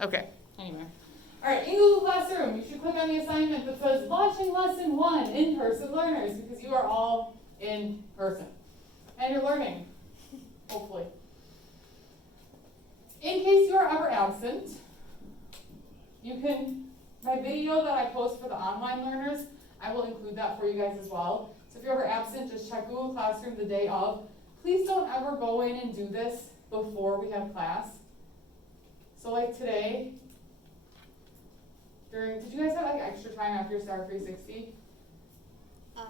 Okay, anyway. All right, in Google Classroom, you should click on the assignment that says Launching Lesson 1, In-Person Learners, because you are all in person. And you're learning, hopefully. In case you are ever absent, you can, my video that I post for the online learners, I will include that for you guys as well. So if you're ever absent, just check Google Classroom the day of. Please don't ever go in and do this before we have class. So like today, did you guys have like extra time after your Star 360?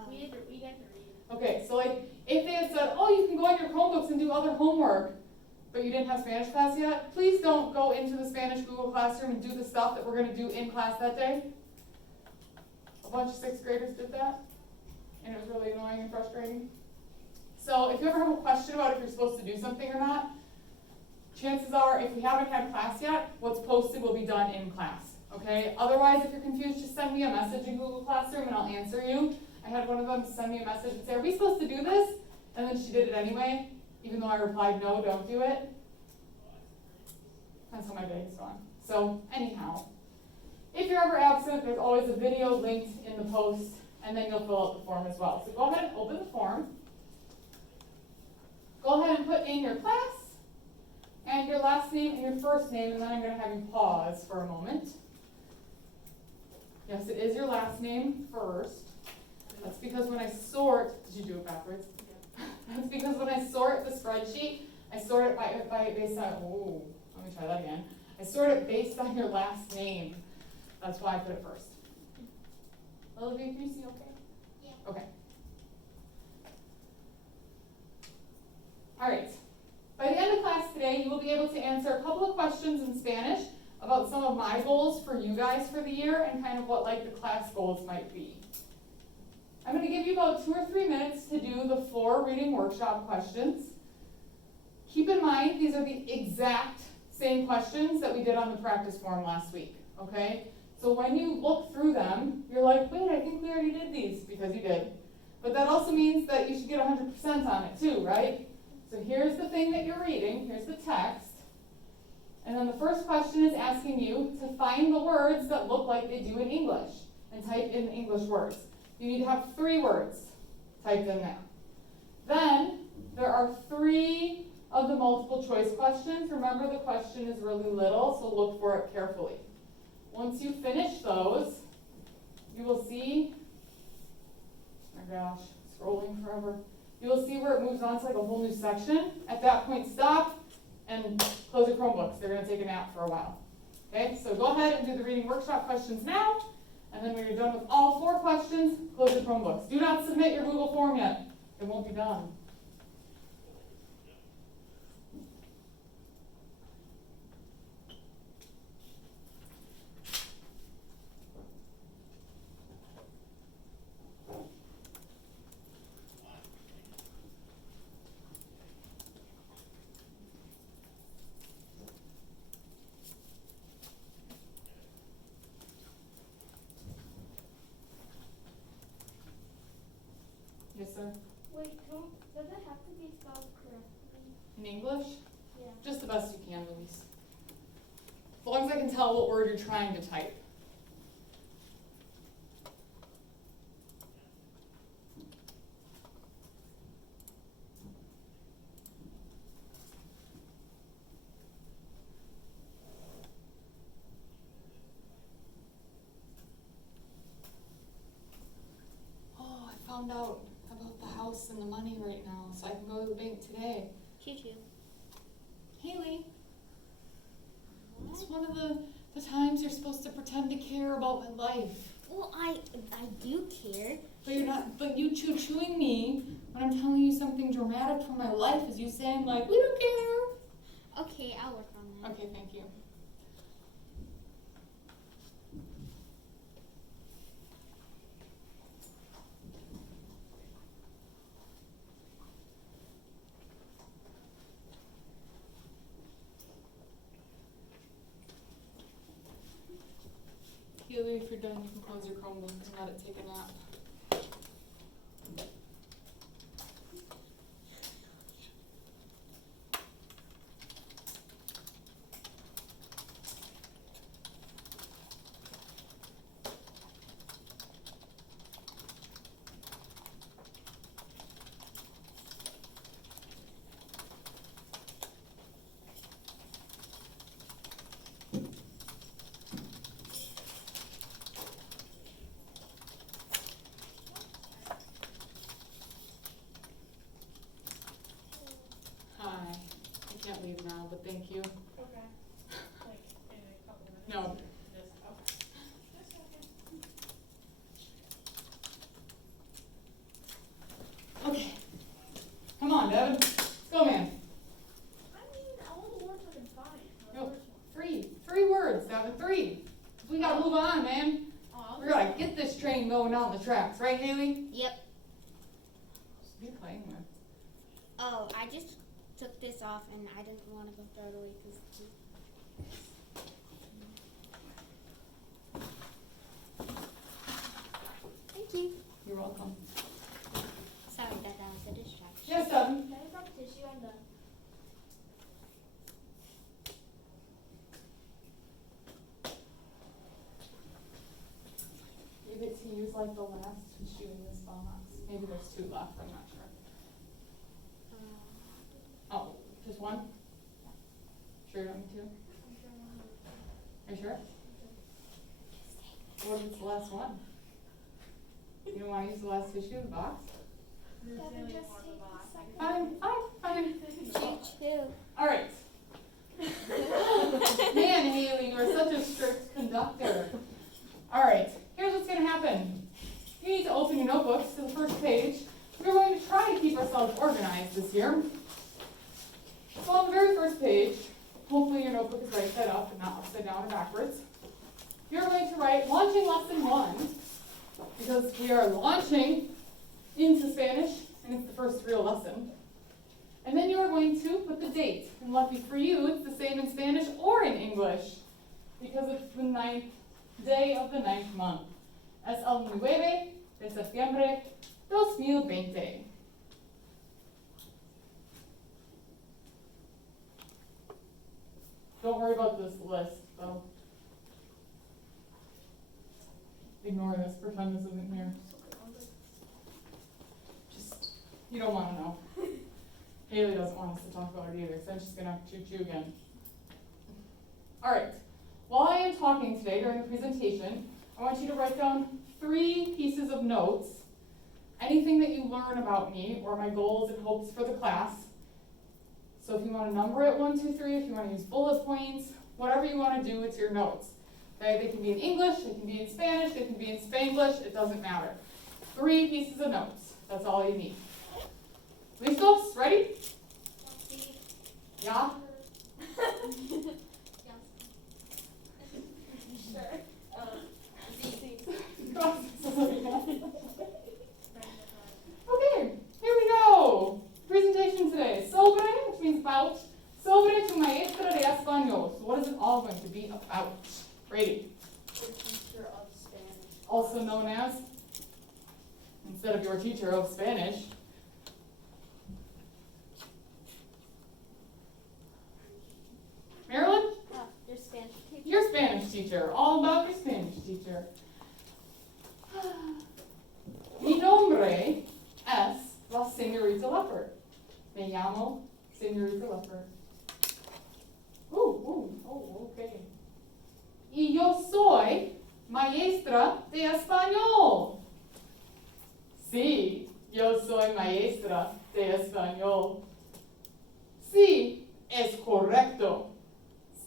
We had to read. Okay, so like if they had said, oh, you can go on your Chromebooks and do other homework, but you didn't have Spanish class yet, please don't go into the Spanish Google Classroom and do the stuff that we're going to do in class that day. A bunch of 6th graders did that, and it was really annoying and frustrating. So if you ever have a question about if you're supposed to do something or not, chances are if we haven't had class yet, what's posted will be done in class. Okay? Otherwise, if you're confused, just send me a message in Google Classroom and I'll answer you. I had one of them send me a message and say, are we supposed to do this? And then she did it anyway, even though I replied, no, don't do it. That's how my day is gone. So anyhow, if you're ever absent, there's always a video linked in the post, and then you'll fill out the form as well. So go ahead and open the form. Go ahead and put in your class, and your last name and your first name, and then I'm going to have you pause for a moment. Yes, it is your last name first. That's because when I sort, did you do it backwards? Yeah. That's because when I sort the spreadsheet, I sort it by based on, oh, let me try that again. I sort it based on your last name. That's why I put it first. Olivia, can you see okay? Yeah. Okay. All right. By the end of class today, you will be able to answer a couple of questions in Spanish about some of my goals for you guys for the year and kind of what like the class goals might be. I'm going to give you about 2 or 3 minutes to do the 4 reading workshop questions. Keep in mind, these are the exact same questions that we did on the practice form last week, okay? So when you look through them, you're like, wait, I think we already did these, because you did. But that also means that you should get 100% on it too, right? So here's the thing that you're reading, here's the text. And then the first question is asking you to find the words that look like they do in English and type in English words. You need to have 3 words typed in there. Then there are 3 of the multiple choice questions. Remember, the question is really little, so look for it carefully. Once you finish those, you will see, oh my gosh, scrolling forever. You will see where it moves on to like a whole new section. At that point, stop and close your Chromebooks. They're going to take a nap for a while. Okay, so go ahead and do the reading workshop questions now. And then when you're done with all 4 questions, close your Chromebooks. Do not submit your Google form yet. It won't be done. Yes, sir. Wait, does it have to be spelled correctly? In English? Yeah. Just the best you can, Louise. As long as I can tell what word you're trying to type. Oh, I found out about the house and the money right now, so I can go to the bank today. Choo-choo. Haley, it's one of the times you're supposed to pretend to care about my life. Well, I do care. But you choo-chooing me when I'm telling you something dramatic from my life is you saying like, we don't care. Okay, I'll work on that. Okay, thank you. Haley, if you're done, you can close your Chromebook and let it take a nap. 7-3. We gotta move on, man. We're gonna get this train going down the tracks, right, Haley? Yep. What are you playing with? Oh, I just took this off and I didn't want to go throw it away because. Thank you. You're welcome. Sorry that was a distraction. Yes, Devin. Can I grab tissue? I'm done. Give it to use like the last tissue in this box. Maybe there's 2 left, I'm not sure. Oh, just one? Sure you don't need 2? Are you sure? What if it's the last one? You don't want to use the last tissue in the box? Devin, just take a second. Fine. Choo-choo. All right. Man, Haley, you're such a strict conductor. All right, here's what's going to happen. You need to open your notebooks to the first page. We're going to try to keep ourselves organized this year. So on the very first page, hopefully your notebook is right side up and not upside down or backwards. You're going to write launching lesson 1 because we are launching into Spanish and it's the first real lesson. And then you are going to put the date. And lucky for you, it's the same in Spanish or in English because it's the 9th day of the 9th month. Es el 9 de septiembre 2020. Don't worry about this list, though. Ignore this, pretend this isn't here. Just, you don't want to know. Haley doesn't want us to talk about it either, so I'm just going to have to choo-choo again. All right. While I am talking today during the presentation, I want you to write down 3 pieces of notes, anything that you learn about me or my goals and hopes for the class. So if you want to number it 1, 2, 3, if you want to use bullet points, whatever you want to do with your notes. Okay, they can be in English, they can be in Spanish, they can be in Spanglish, it doesn't matter. 3 pieces of notes, that's all you need. Listos? Ready? Yeah? Okay, here we go. Presentation today. Sobre, which means about. Sobre tu maestra de español. So what is it all going to be about? Brady. The teacher of Spanish. Also known as, instead of your teacher of Spanish. Marilyn? Your Spanish teacher. Your Spanish teacher. All about your Spanish teacher. Mi nombre es la señorita Leopard. Me llamo señorita Leopard. Okay. Y yo soy maestra de español. Sí, yo soy maestra de español. Sí, es correcto.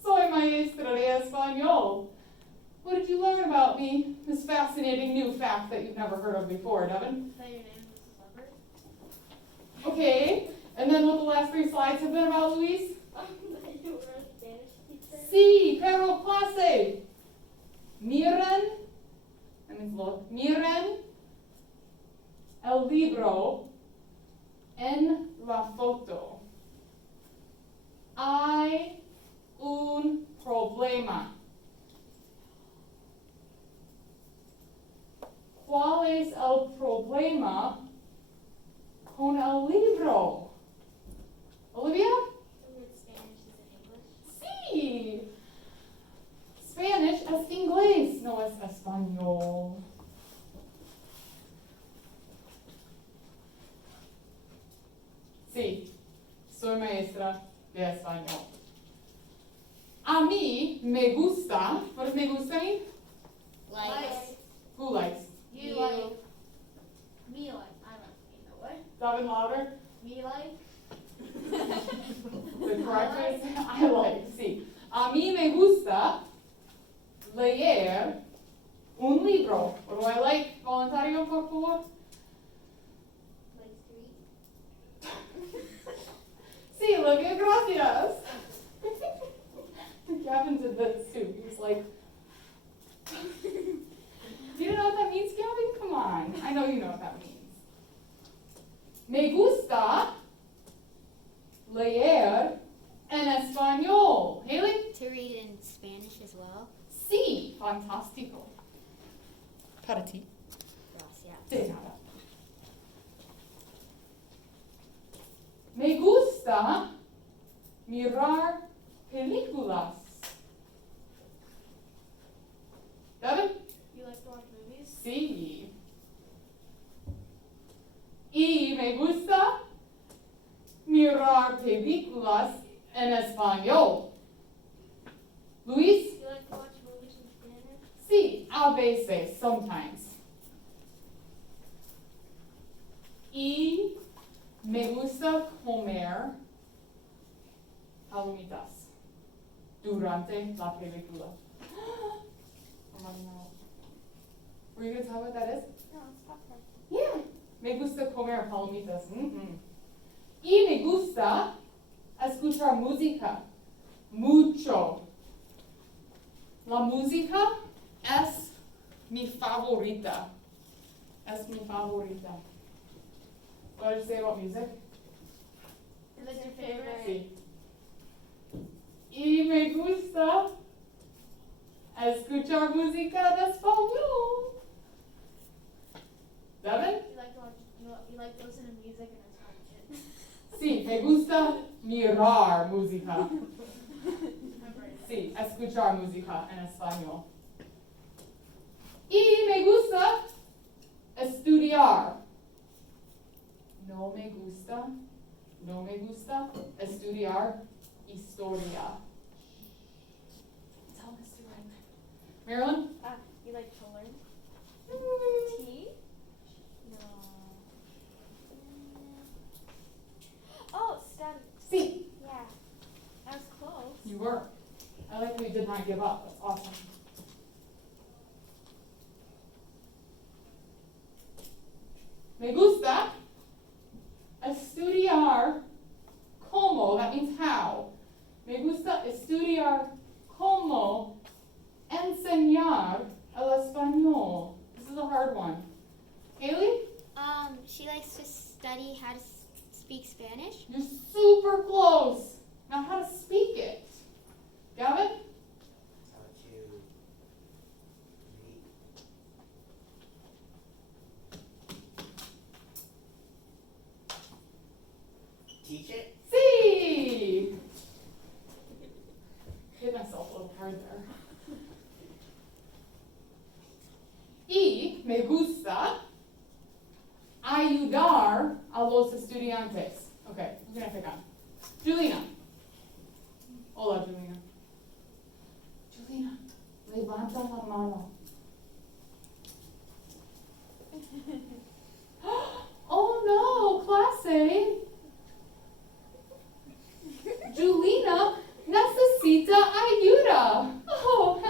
Soy maestra de español. What did you learn about me? This fascinating new fact that you've never heard of before, Devin. Say your name, Mrs. Leopard. Okay, and then what the last 3 slides have been about, Luis? That you were a Spanish teacher. Sí, pero clase. Miren, let me look. Miren el libro en la foto. Hay un problema. ¿Cuál es el problema con el libro? Olivia? The word Spanish is in English. Sí. Spanish es inglés, no es español. Sí, soy maestra de español. A mí me gusta, what does me gusta mean? Like. Who likes? You like. Me like. I like. You know what? Devin louder. Me like. The correct way is I like. Sí. A mí me gusta leer un libro. What do I like? Voluntario, por favor. Like to eat. Sí, Olivia, gracias. Gavin did this too. He was like. Do you know what that means, Gavin? Come on. I know you know what that means. Me gusta leer en español. Haley? To read in Spanish as well. Sí, fantástico. Para ti. Gracias. De nada. Me gusta mirar películas. Devin? You like to watch movies? Sí. Y me gusta mirar películas en español. Luis? You like to watch movies in Spanish? Sí, a veces, sometimes. Y me gusta comer palomitas durante la película. Oh no. Were you going to tell me what that is? No, it's popcorn. Yeah. Me gusta comer palomitas. Y me gusta escuchar música. Mucho. La música es mi favorita. Es mi favorita. What did you say about music? Is it your favorite? Sí. Y me gusta escuchar música en español. Devin? You like to watch, you like to listen to music and it's not it. Sí, me gusta mirar música. Remember it. Sí, escuchar música en español. Y me gusta estudiar. No me gusta estudiar historia. Tell us to write. Marilyn? You like to learn? Tea? No. Oh, study. Sí. Yeah. I was close. You were. I like how you did not give up. That's awesome. Me gusta estudiar como, that means how. Me gusta estudiar como enseñar el español. This is a hard one. Haley, She likes to study how to speak Spanish. you're super close. Now how to speak it. Gavin? How to read. Teach it? Sí. Hit myself a little hard there. Y me gusta ayudar a los estudiantes. Okay, we're gonna pick on. Julina. Hola, Julina. Julina, levanta la mano. Oh no, clase. Julina necesita ayuda. Oh,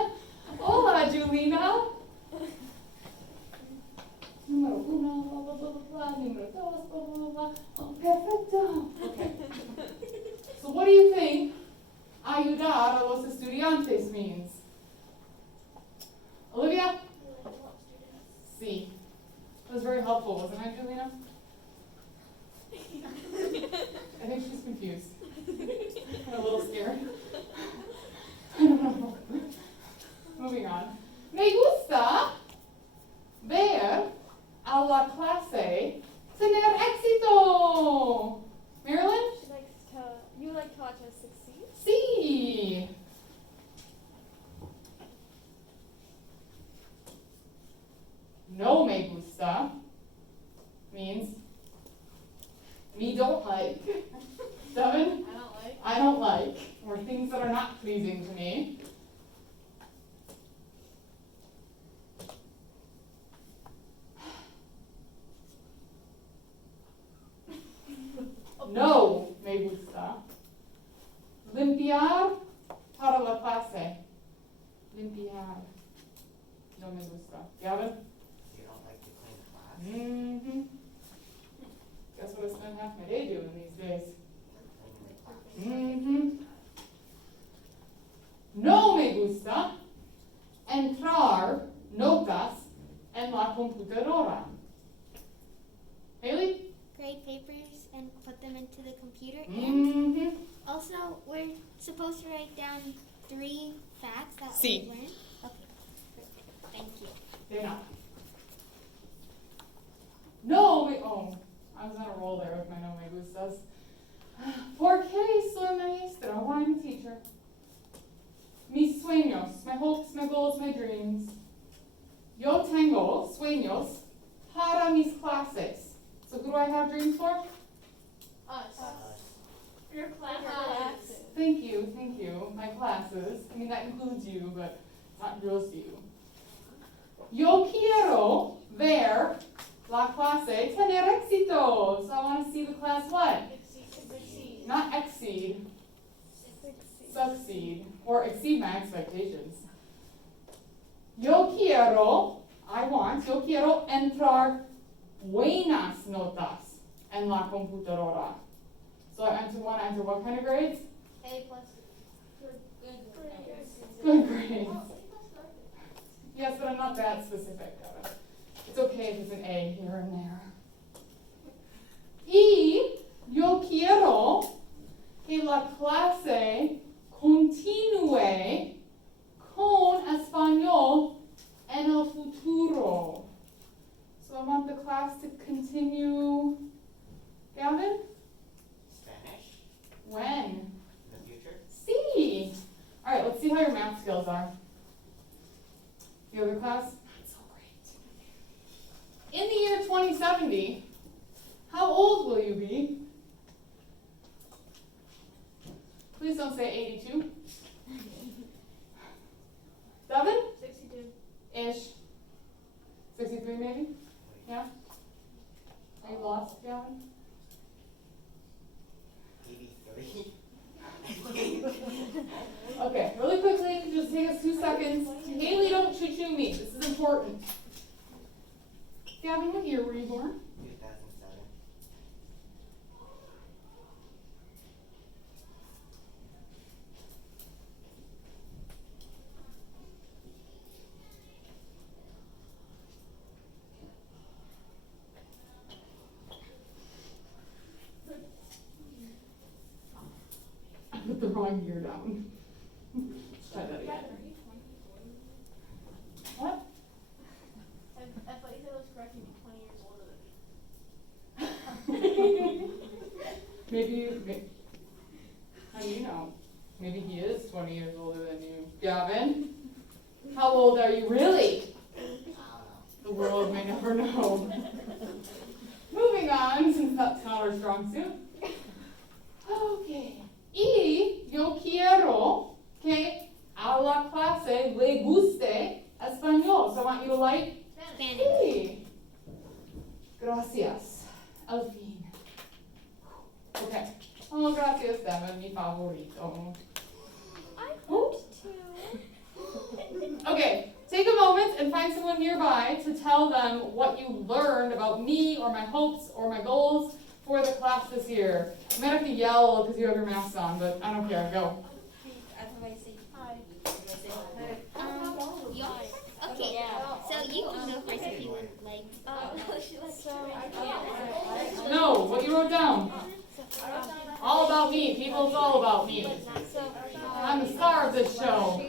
hola, Julina. Número uno, blah, blah, blah, blah, blah. Número dos, blah, blah, blah, blah. Oh, perfecto. Okay. So what do you think ayudar a los estudiantes means? Olivia? You like to help students. Sí. That was very helpful, wasn't it, Julina? I think she's confused. And a little scared. I don't know. Moving on. Me gusta ver a la clase tener éxito. Marilyn? She likes to, you like to watch us succeed? Sí. No me gusta means me don't like. Devin? I don't like. I don't like, or things that are not pleasing to me. No me gusta limpiar para la clase. Limpiar. No me gusta. Gavin? You don't like to clean the class? Mm-hmm. Guess what I spend half my day doing these days? Cleaning the class. Mm-hmm. No me gusta C. When? Okay. Thank you. De nada. No, wait, oh, I was on a roll there with my no me gustas. Porque soy maestra, why I'm a teacher. Mis sueños, my hopes, my goals, my dreams. Yo tengo sueños para mis clases. So who do I have dreams for? Us. Your class. Thank you. My classes. I mean, that includes you, but not just you. Yo quiero ver la clase tener éxito. So I want to see the class what? Succeed. Not exceed, succeed, or exceed my expectations. Yo quiero entrar buenas notas en la computadora. So I want to enter what kind of grades? A plus. Good grades. Yes, but I'm not that specific, Devin. It's okay if it's an A here and there. Y yo quiero que la clase continúe con español en el futuro. So I want the class to continue, Gavin? Spanish When? in the future. C. All right, let's see how your math skills are. The other class? Not so great. In the year 2070, how old will you be? Please don't say 82. Devin? 62. Ish. 63 maybe? Yeah? Are you lost, Gavin? 83. Okay, really quickly, just take us 2 seconds. Haley, don't choo-choo me. This is important. Gavin, what year were you born? 2007. I put the wrong year down. Let's try that again. What? I thought you said it was correct to be 20 years older than me. Maybe, how do you know? Maybe he is 20 years older than you. Gavin, how old are you really? I don't know. The world may never know. Moving on, since that's not our strong suit. Okay. Y yo quiero que a la clase le guste español. So I want you to like Spanish. Sí. Gracias. Al fin. Okay. Oh, gracias, Devin, mi favorito. I Oh. to. Okay, take a moment and find someone nearby to tell them what you learned about me or my hopes or my goals for the class this year. You might have to yell because you have your masks on, but I don't care. Go. Hi. Yours. Okay. So you can go first if you would like. No, what you wrote down. All about me. People, it's all about me. I'm the star of this show.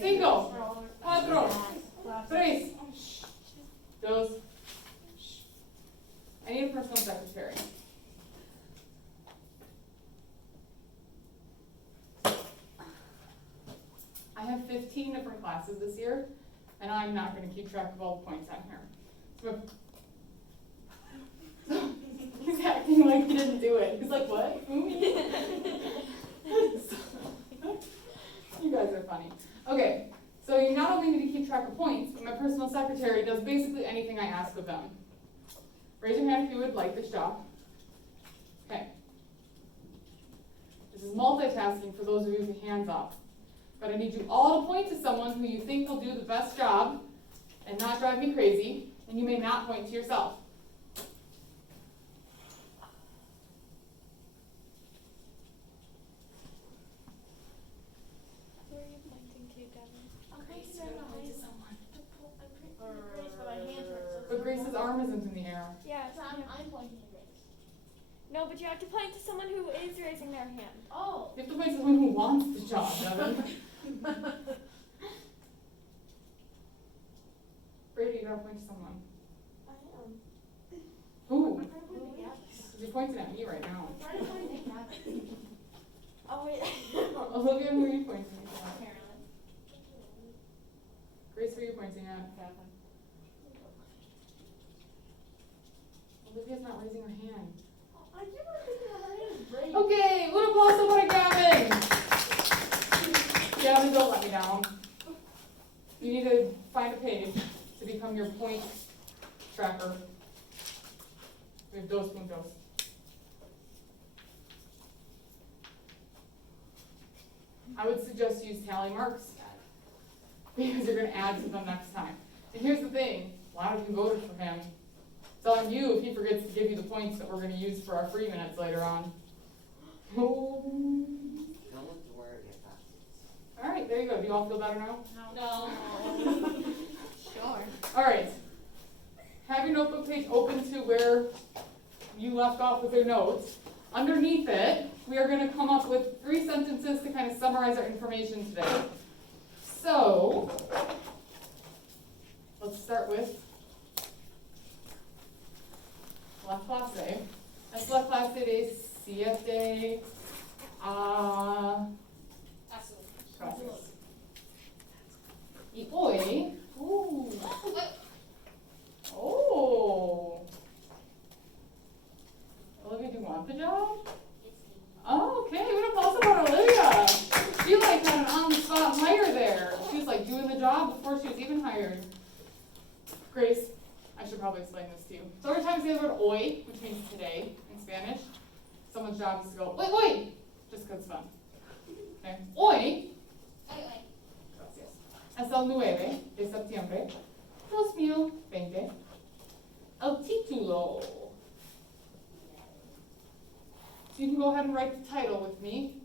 Cinco, cuatro, tres, dos. I need a personal secretary. I have 15 different classes this year, and I'm not going to keep track of all the points on here. So, he's acting like he didn't do it. He's like, what? You guys are funny. Okay, so you not only need to keep track of points, but my personal secretary does basically anything I ask of them. Raise your hand if you would like this job. Okay. This is multitasking for those of you with your hands up. But I need you all to point to someone who you think will do the best job and not drive me crazy, and you may not point to yourself. Where are you pointing to, Devin? I'm pointing to someone. arm isn't in the air. Yeah. So I'm pointing at this. No, but you have to point to someone who is raising their hand. Oh. You have to point to someone who wants the job, Devin. Brady, you gotta point to someone. I am. Who? I'm pointing at this. You're pointing at me right now. I'm pointing at this. Oh wait. Olivia, who are you pointing at? Carolyn. Grace, who are you pointing at? Olivia's not raising her hand. I keep on thinking that her name is Brady. Okay, what applause for Gavin? Gavin, don't let me down. You need to find a page to become your point tracker. We have dos puntos. I would suggest use tally marks because you're going to add to them next time. And here's the thing, a lot of you voted for him. It's on you if he forgets to give you the points that we're going to use for our free minutes later on. Oh. Don't look to where your thoughts is. All right, there you go. Do you all feel better now? No. Sure. All right. Have your notebook page open to where you left off with your notes. Underneath it, we are going to come up with 3 sentences to kind of summarize our information today. So, let's start with la clase. Es la clase de 7 a... Gracias. Y hoy... Oh. Olivia, do you want the job? Oh, okay, we're gonna applause about Olivia. She like had an on-the-spot hire there. She was like doing the job before she was even hired. Grace, I should probably explain this to you. So every time you say the word hoy, which means today in Spanish, someone's job is to go, wait, wait, just 'cause it's fun. Okay, hoy. Gracias. Es el 9 de septiembre, 2020. El título. So you can go ahead and write the title with me.